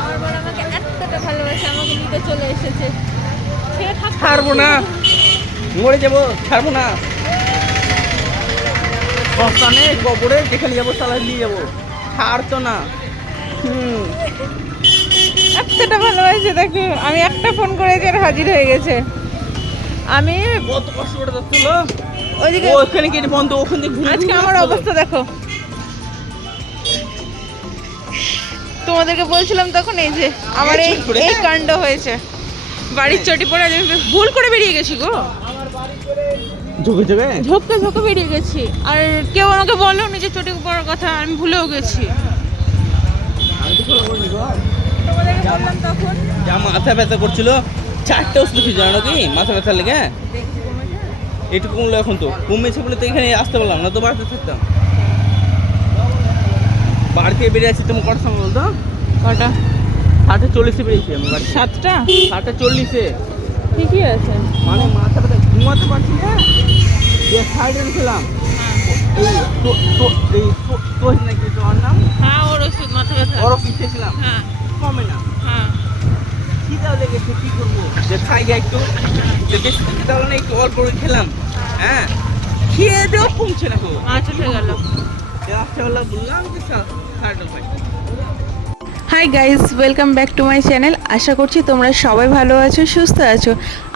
আমার বড় আমাকে এতটা ভালোবাসে, আমাকে নিতে চলে এসেছে। ছাড়বো না, মরে যাবো, ছাড়বো না। শ্মশানে কবরে যেখানে যাবো তাহলে নিয়ে যাবো, ছাড়তো না। এতটা ভালোবাসে দেখো, আমি একটা ফোন করেছি আর হাজির হয়ে গেছে। আমি কত কষ্ট করে যাচ্ছিল ওইদিকে, ওখানে গেট বন্ধ, ওখান থেকে ঘুরে আজকে আমার অবস্থা দেখো। তোমাদেরকে বলছিলাম তখন, এই যে আমার এই কাণ্ড হয়েছে। বাড়ির চটি পরে আমি ভুল করে বেরিয়ে গেছি গো, ঝুঁকে ঝুঁকে ঝোঁকে ঝোঁকে বেরিয়ে গেছি। আর কেউ আমাকে বললো নিজে চটি পরার কথা, আমি ভুলেও গেছি। তোমাদেরকে বললাম তখন, যা মাথা ব্যথা করছিল, 4টে ওষুধ খেয়েছি জানো কি মাথা ব্যথা লেগে। একটু কমলো, এখন তো কমেছে বলে তো এখানে আসতে পারলাম না, তো বাড়িতে থাকতাম। বাড়ি থেকে বেরিয়ে আসছি তুমি কটার সময় বলতো? কটা? 7:40 বেরিয়েছি আমি বাড়ি। 7টা? 7:40 ঠিকই আছে। মানে মাথা ব্যথা, ঘুমাতে পারছি না, সাইডে ছিলাম। এই নাকি তোমার নাম? হ্যাঁ, ওর ওষুধ মাথা ব্যথা, ওর ওষুধ খেয়েছিলাম, হ্যাঁ কমে না। হ্যাঁ। খিদাও লেগেছে, কি করবো, যে খাই গা একটু, যে বেশি খিদা হলো না, একটু অল্প করে খেলাম। হ্যাঁ, খেয়ে দেও কমছে না গো। আচ্ছা ঠিক গেল। রাত্রেবেলা বললাম যে খাওয়াটা ভাই। Hi guys, welcome back to my channel. আশা করছি তোমরা সবাই ভালো আছো, সুস্থ আছো।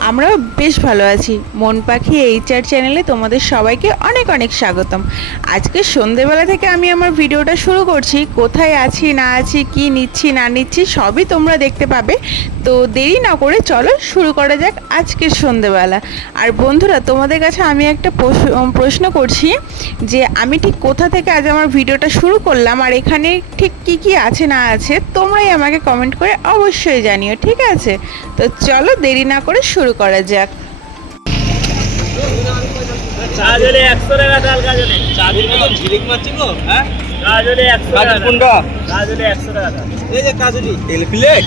আমরাও বেশ ভালো আছি। মন পাখি HR চ্যানেলে তোমাদের সবাইকে অনেক অনেক স্বাগতম। আজকে সন্ধেবেলা থেকে আমি আমার ভিডিওটা শুরু করছি। কোথায় আছি না আছি, কি নিচ্ছি না নিচ্ছি, সবই তোমরা দেখতে পাবে। তো দেরি না করে চলো শুরু করা যাক আজকের সন্ধেবেলা। আর বন্ধুরা, তোমাদের কাছে আমি একটা প্রশ্ন করছি যে আমি ঠিক কোথা থেকে আজ আমার ভিডিওটা শুরু করলাম, আর এখানে ঠিক কি কি আছে না আছে তোমরাই আমাকে কমেন্ট করে অবশ্যই জানিও, ঠিক আছে? তো চলো দেরি না করে শুরু করা যাক। চার্জারে 100 টাকা ডাল গাজরে, চার্জার মতো ঝিলিক মারছে গো। হ্যাঁ, গাজরে 100 টাকা কোনটা? গাজরে 100 টাকা। এই যে কাজুরি তেল প্লেট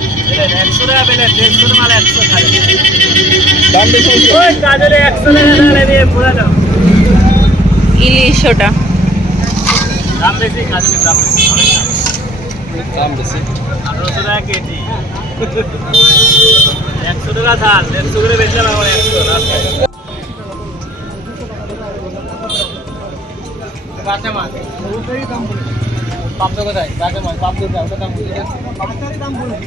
100 টাকা প্লেট, 150 মাল 100 টাকা দাম বেশি। ওই গাজরে 100 টাকা ডাল নিয়ে পুরো দাও। ইলিশ ওটা দাম বেশি, কাজুরির দাম বেশি, দাম বেশি। 1800 টাকা কেজি, 100 টাকা ধান, 150 করে বেচলাম আমার 100 টাকা। বাটা মাছ ওটারই দাম বলে, পাবদা কোথায়? বাটা মাছ পাবদা দাও, ওটা দাম বলে, বাটারই দাম বলে।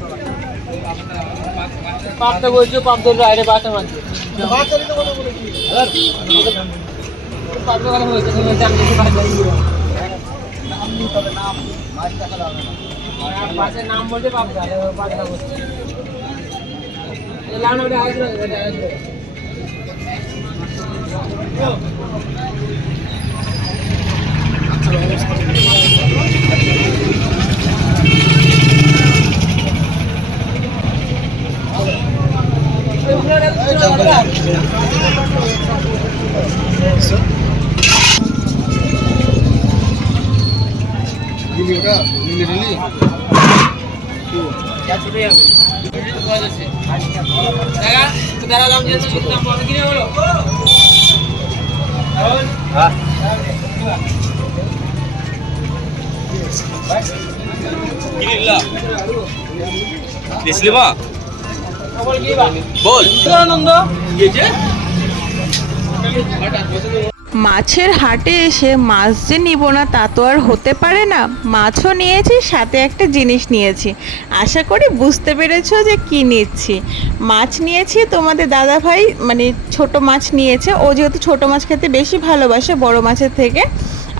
পাবদা বলছো, পাবদা আরে বাটা মাছ, বাটারই তো কথা বলেছি। আর পাবদা কথা বলছো, তুমি দাম বেশি বাটা দিও নাম নি, তবে নাম মাছ টাকা দাও না, আর মাছের নাম বলতে পাবদা, বাটা বলছো এই লাউনা ওটা আইছো, এটা আইছো। মাছের হাটে এসে মাছ যে নিব না তা তো আর হতে পারে না। মাছও নিয়েছি, সাথে একটা জিনিস নিয়েছি। আশা করি বুঝতে পেরেছো যে কি নিচ্ছি। মাছ নিয়েছি, তোমাদের দাদা ভাই মানে ছোট মাছ নিয়েছে। ও যেহেতু ছোট মাছ খেতে বেশি ভালোবাসে বড় মাছের থেকে,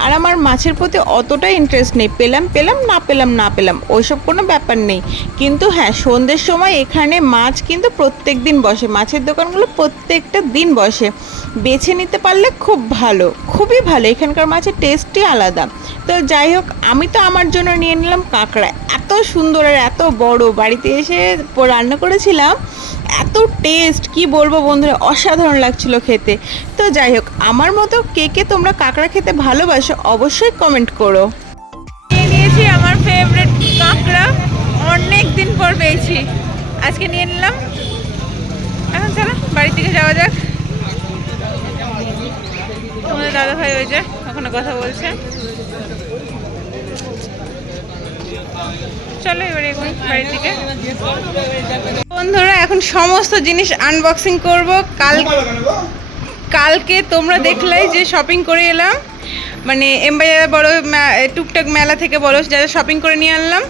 আর আমার মাছের প্রতি অতটা ইন্টারেস্ট নেই। পেলাম পেলাম, না পেলাম না পেলাম, ওইসব কোনো ব্যাপার নেই। কিন্তু হ্যাঁ, সন্ধ্যের সময় এখানে মাছ কিন্তু প্রত্যেক দিন বসে, মাছের দোকানগুলো প্রত্যেকটা দিন বসে। বেছে নিতে পারলে খুব ভালো, খুবই ভালো। এখানকার মাছের টেস্টই আলাদা। তো যাই হোক, আমি তো আমার জন্য নিয়ে নিলাম কাঁকড়া। এত সুন্দর আর এত বড়, বাড়িতে এসে রান্না করেছিলাম, এত টেস্ট কি বলবো বন্ধুরা, অসাধারণ লাগছিল খেতে। তো যাই হোক, আমার মতো কে কে তোমরা কাঁকড়া খেতে ভালোবাসো অবশ্যই কমেন্ট করো। নিয়ে নিয়েছি আমার ফেভারিট কাঁকড়া, অনেক দিন পর পেয়েছি, আজকে নিয়ে নিলাম। এখন চলো বাড়ির দিকে যাওয়া যাক। তোমাদের দাদা ভাই ওই যে ওখানে কথা বলছে। চলো এবার এগোই বাড়ির দিকে। বন্ধুরা এখন সমস্ত জিনিস আনবক্সিং করব। কালকে তোমরা দেখলেই যে শপিং করে এলাম, মানে এমবাজার বড় টুকটাক মেলা থেকে বলো যা যা শপিং করে নিয়ে আনলাম,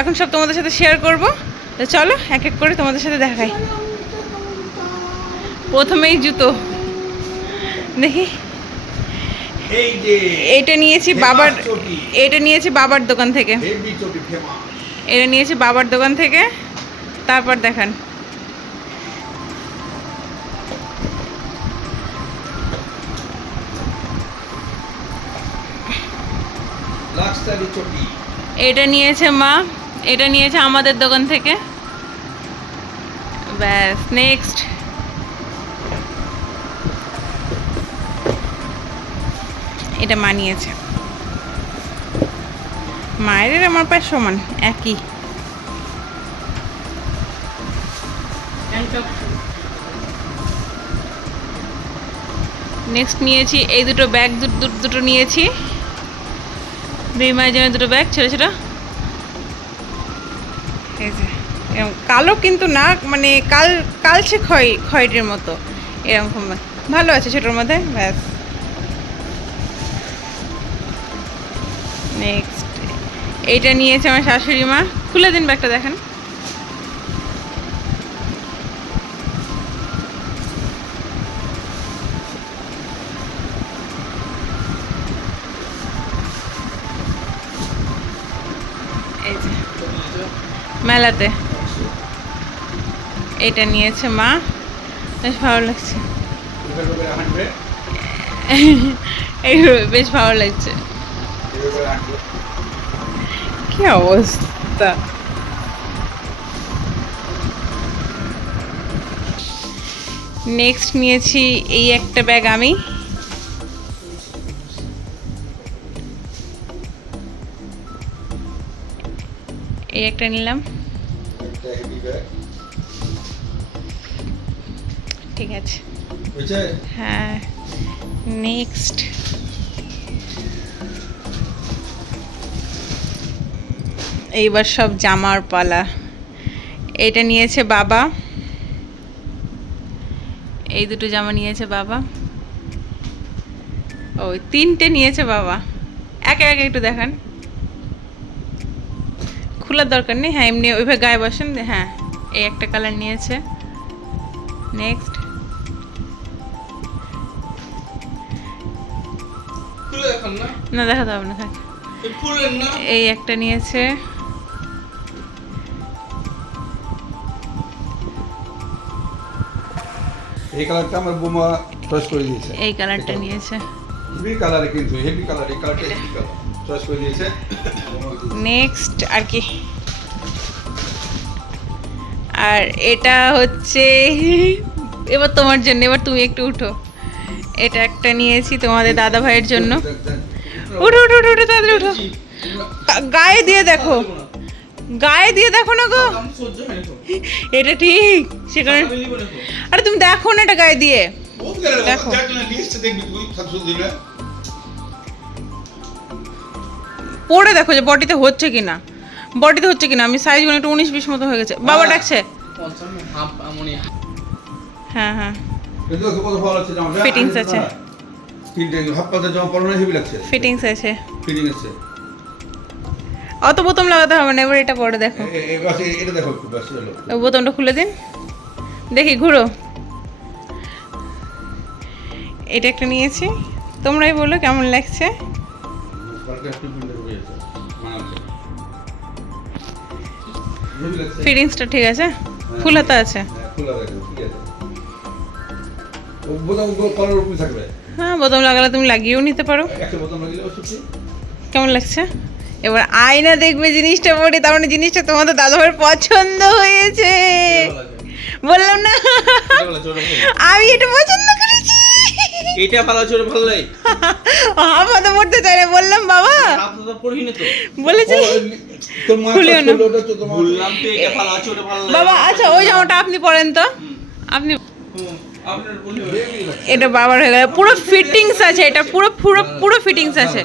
এখন সব তোমাদের সাথে শেয়ার করব। তো চলো এক এক করে তোমাদের সাথে দেখাই। প্রথমেই জুতো দেখি, এটা নিয়েছি বাবার দোকান থেকে, এটা নিয়েছি বাবার দোকান থেকে। তারপর দেখান, এটা নিয়েছে মা, এটা নিয়েছে আমাদের দোকান থেকে। ব্যাস, নেক্সট এটা মা নিয়েছে। মায়ের আমার প্রায় সমান একই। নেক্সট নিয়েছি এই দুটো ব্যাগ, দুটো নিয়েছি দুই মায়ের জন্য, দুটো ব্যাগ ছোটো ছোটো। এই যে কালো কিন্তু না, মানে কালচে খয়েরির মতো এরকম, ভালো আছে ছোটোর মধ্যে। ব্যাস, নেক্সট এইটা নিয়েছে আমার শাশুড়ি মা। খুলে দিন ব্যাগটা, দেখেন। এই যে মেলাতে এটা নিয়েছে মা, বেশ ভালো লাগছে। এই বেশ ভালো লাগছে। কি অবস্থা! নেক্সট নিয়েছি এই একটা ব্যাগ আমি, এই একটা নিলাম। ঠিক আছে, হ্যাঁ। নেক্সট এইবার সব জামার পালা। এটা নিয়েছে বাবা, এই দুটো জামা নিয়েছে বাবা। ওই তিনটে নিয়েছে বাবা, একে একে একটু দেখান। খোলার দরকার নেই, হ্যাঁ এমনি ওইভাবে গায়ে বসেন। হ্যাঁ, এই একটা কালার নিয়েছে। নেক্সট না, দেখাতে হবে না, থাক। এই একটা নিয়েছে। এই কালারটা আমার বোমা চয়েস করে দিয়েছে। এই কালারটা নিয়েছে। হেভি কালার, কিন্তু হেভি কালার, এই কালারটা হেভি কালার চয়েস করে দিয়েছে। নেক্সট আর কি, আর এটা হচ্ছে এবার তোমার জন্য, এবার তুমি একটু উঠো। এটা একটা নিয়েছি তোমাদের দাদা ভাইয়ের জন্য। উঠো উঠো উঠো উঠো, তাড়াতাড়ি উঠো। গায়ে দিয়ে দেখো, গায়ে দিয়ে দেখো না গো, এটা ঠিক সেখানে। আরে তুমি দেখো না এটা গায়ে দিয়ে দেখো। পরে দেখো যে বডিতে হচ্ছে কিনা, বডিতে হচ্ছে কিনা। আমি সাইজ গুলো একটু 19-20 মতো হয়ে গেছে। বাবা ডাকছে। হ্যাঁ হ্যাঁ, ফিটিংস আছে, ফিটিংস আছে। অত বোতাম লাগাতে হবে না, এবার এটা পরে দেখো। বোতামটা খুলে দিন, দেখি ঘুরো। এটা একটা নিয়েছি, তোমরাই বলো কেমন লাগছে। ফিটিংসটা ঠিক আছে, ফুল হাতা আছে। হ্যাঁ, বোতাম লাগালে তুমি লাগিয়েও নিতে পারো। কেমন লাগছে? এবার আয়না দেখবে জিনিসটা পরে, তার মানে জিনিসটা তোমাদের দাদাভাইয়ের পছন্দ হয়েছে। বললাম না আমি এটা পছন্দ করেছি। এটা ভালো ছোট ভালো লাগে। হাফা তো পড়তে চাই না, বললাম বাবা হাফা তো পড়ি না তো, বলেছি খুলিও না। বললাম তো এটা ভালো ছোট ভালো লাগে বাবা আচ্ছা ওই জামাটা আপনি পরেন তো, আপনি। আপনার বলি এটা বাবার হয়ে গেল, পুরো ফিটিংস আছে, এটা পুরো পুরো পুরো ফিটিংস আছে।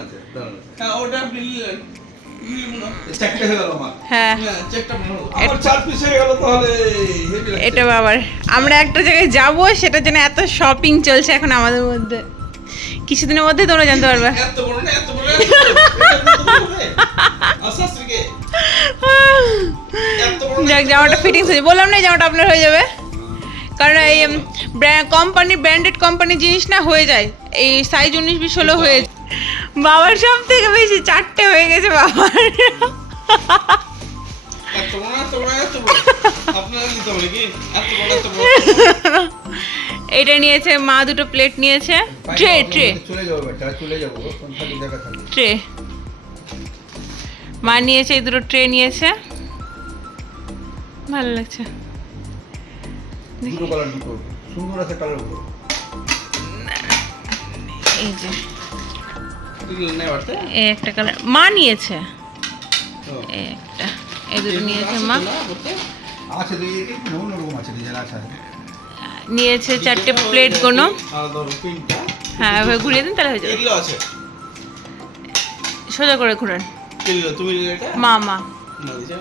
হ্যাঁ ওটা আপনি চারটে হয়ে গেল আমার। হ্যাঁ হ্যাঁ চেকটা মনে হলো আমার 4 পিস হয়ে গেল তাহলে হেভি লাগছে। এটা বাবার আমরা একটা জায়গায় যাব সেটার জন্য এত শপিং চলছে এখন আমাদের মধ্যে কিছুদিনের মধ্যে তোমরা জানতে পারবে এত বড় না এত বড় আসাসরিকে এত বড় যাক জামাটা ফিটিংস হয়েছে বললাম না এই জামাটা আপনার হয়ে যাবে কারণ এই কোম্পানি ব্র্যান্ডেড কোম্পানির জিনিস না হয়ে যায় এই সাইজ 19-20 হয়ে বাবার সব থেকে বেশি 4টে হয়ে গেছে বাবার এত বড় এত বড় এত বড় আপনারা নিতে হবে কি এত বড় এটা নিয়েছে মা দুটো প্লেট নিয়েছে ট্রে চলে যাবো বেটা, চলে যাবো, কোন খালি জায়গা থাকবে। ট্রে মা নিয়েছে এই দুটো ট্রে নিয়েছে ভালো লাগছে দুটো কালার দুটো সুন্দর আছে কালারগুলো। এই যে তুমি নেই বাড়তে এই একটা কালার মা নিয়েছে এই একটা এই দুটো নিয়েছে মা আছে দুই একটু অন্যরকম আছে ডিজাইন আছে। নিয়েছে 4টে প্লেট কোনো আর ধরো তিনটা হ্যাঁ এভাবে ঘুরিয়ে দিন তাহলে হয়ে যাবে এগুলো আছে সোজা করে ঘুরান এগুলো তুমি নিলে এটা মা না দিছো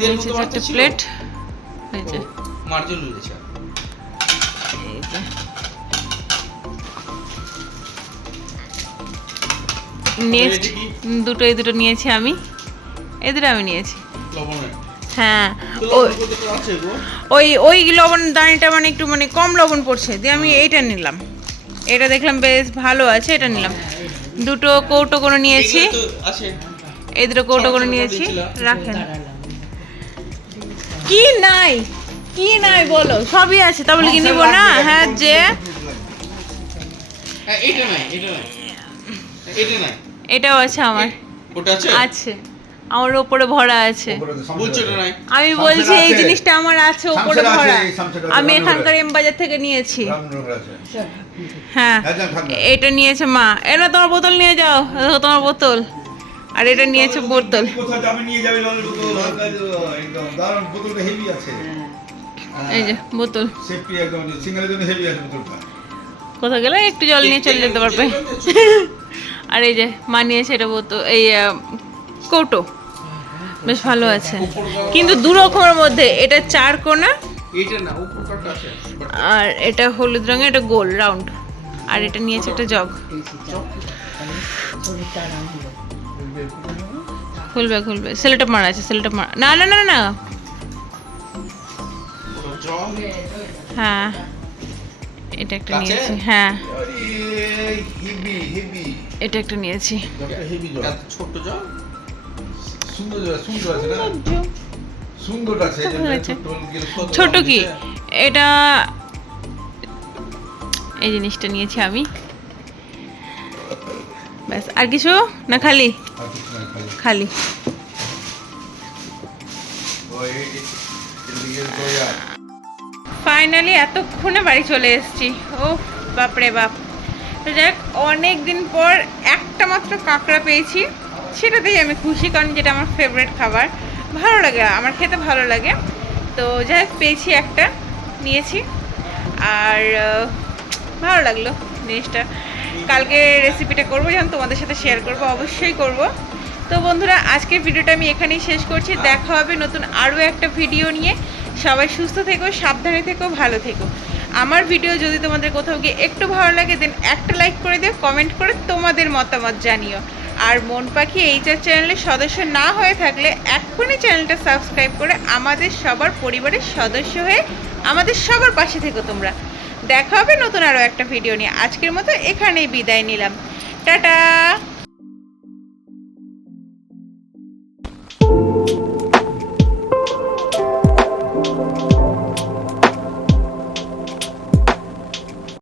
নিয়েছে 4টে প্লেট হয়েছে মার্জিন নিয়েছে এই যে নেক্সট এই দুটো নিয়েছি আমি এই দুটো আমি নিয়েছি লবণের হ্যাঁ লবণ কত আছে গো ওই লবণ দানিটা মানে একটু মানে কম লবণ পড়ছে দিয়ে আমি এইটা নিলাম এটা দেখলাম বেশ ভালো আছে এটা নিলাম দুটো কৌটো করে নিয়েছি এগুলো তো আছে এই দুটো কৌটো করে নিয়েছি রাখেন কি নাই বলো সবই আছে তা বলে কি নিব না হ্যাঁ যে এইটা নাই এটা নাই এটাও আছে আমার ওটা আছে আছে আমার উপরে ভরা আছে বলছো এটা নাই আমি বলছি এই জিনিসটা আমার আছে উপরে সামসের আছে, ভরা এই সামসের আছে, আমি রামনগরে এখানকার আছে। এম বাজার থেকে নিয়েছি রামনগর আছে। হ্যাঁ একদম ঠান্ডা। এটা নিয়েছে মা এনা তোমার বোতল নিয়ে যাও দেখো তোমার বোতল আর এটা নিয়েছে বোতল কোথায় যাবে নিয়ে যাবে জলের বোতল হালকা একদম দারুণ বোতলটা হেভি আছে। এই যে বোতল সেফটি একদম সিঙ্গেলের জন্য হেভি আছে বোতলটা। কোথাও গেলে একটু জল নিয়ে চলে যেতে পারবে আর এই যে মা নিয়েছে এটা বোতল এই কৌটো বেশ ভালো আছে কিন্তু দু রকমের মধ্যে এটা 4 কোনা এটা না উপরটা আছে আর এটা হলুদ রঙের এটা গোল রাউন্ড আর এটা নিয়েছে একটা জগ খুলবে সেলোটেপ মারা আছে সেলোটেপ মারা না না না না ওটা জল হ্যাঁ এটা একটা কাঁচের? নিয়েছি হ্যাঁ আরে হেভি এটা একটা নিয়েছি জলটা হেভি জল। এত ছোট জল সুন্দর জল, সুন্দর আছে না? সুন্দর আছে এই ভালো জন্য আছে। ছোট ছোট কি এটা এই জিনিসটা নিয়েছি আমি ব্যাস আর কিছু না খালি আর কিছু নাই, খালি। খালি ওই এদিকে কই আর ফাইনালি এতক্ষণে বাড়ি চলে এসেছি ও বাপরে বাপ তো যাক অনেক দিন পর একটা মাত্র কাঁকড়া পেয়েছি সেটাতেই আমি খুশি কারণ যেটা আমার ফেভারিট খাবার ভালো লাগে আমার খেতে ভালো লাগে তো যাই হোক পেয়েছি একটা নিয়েছি আর ভালো লাগলো জিনিসটা কালকে রেসিপিটা করবো যখন তোমাদের সাথে শেয়ার করবো অবশ্যই করব তো বন্ধুরা আজকের ভিডিওটা আমি এখানেই শেষ করছি দেখা হবে নতুন আরও একটা ভিডিও নিয়ে সবাই সুস্থ থেকো সাবধানে থেকো ভালো থেকো আমার ভিডিও যদি তোমাদের কোথাও গিয়ে একটু ভালো লাগে দেন একটা লাইক করে দিও কমেন্ট করে তোমাদের মতামত জানিও আর মন পাখি এইচআর চ্যানেলের সদস্য না হয়ে থাকলে এক্ষুনি চ্যানেলটা সাবস্ক্রাইব করে আমাদের সবার পরিবারের সদস্য হয়ে আমাদের সবার পাশে থেকো তোমরা দেখা হবে নতুন আরও একটা ভিডিও নিয়ে আজকের মতো এখানেই বিদায় নিলাম টাটা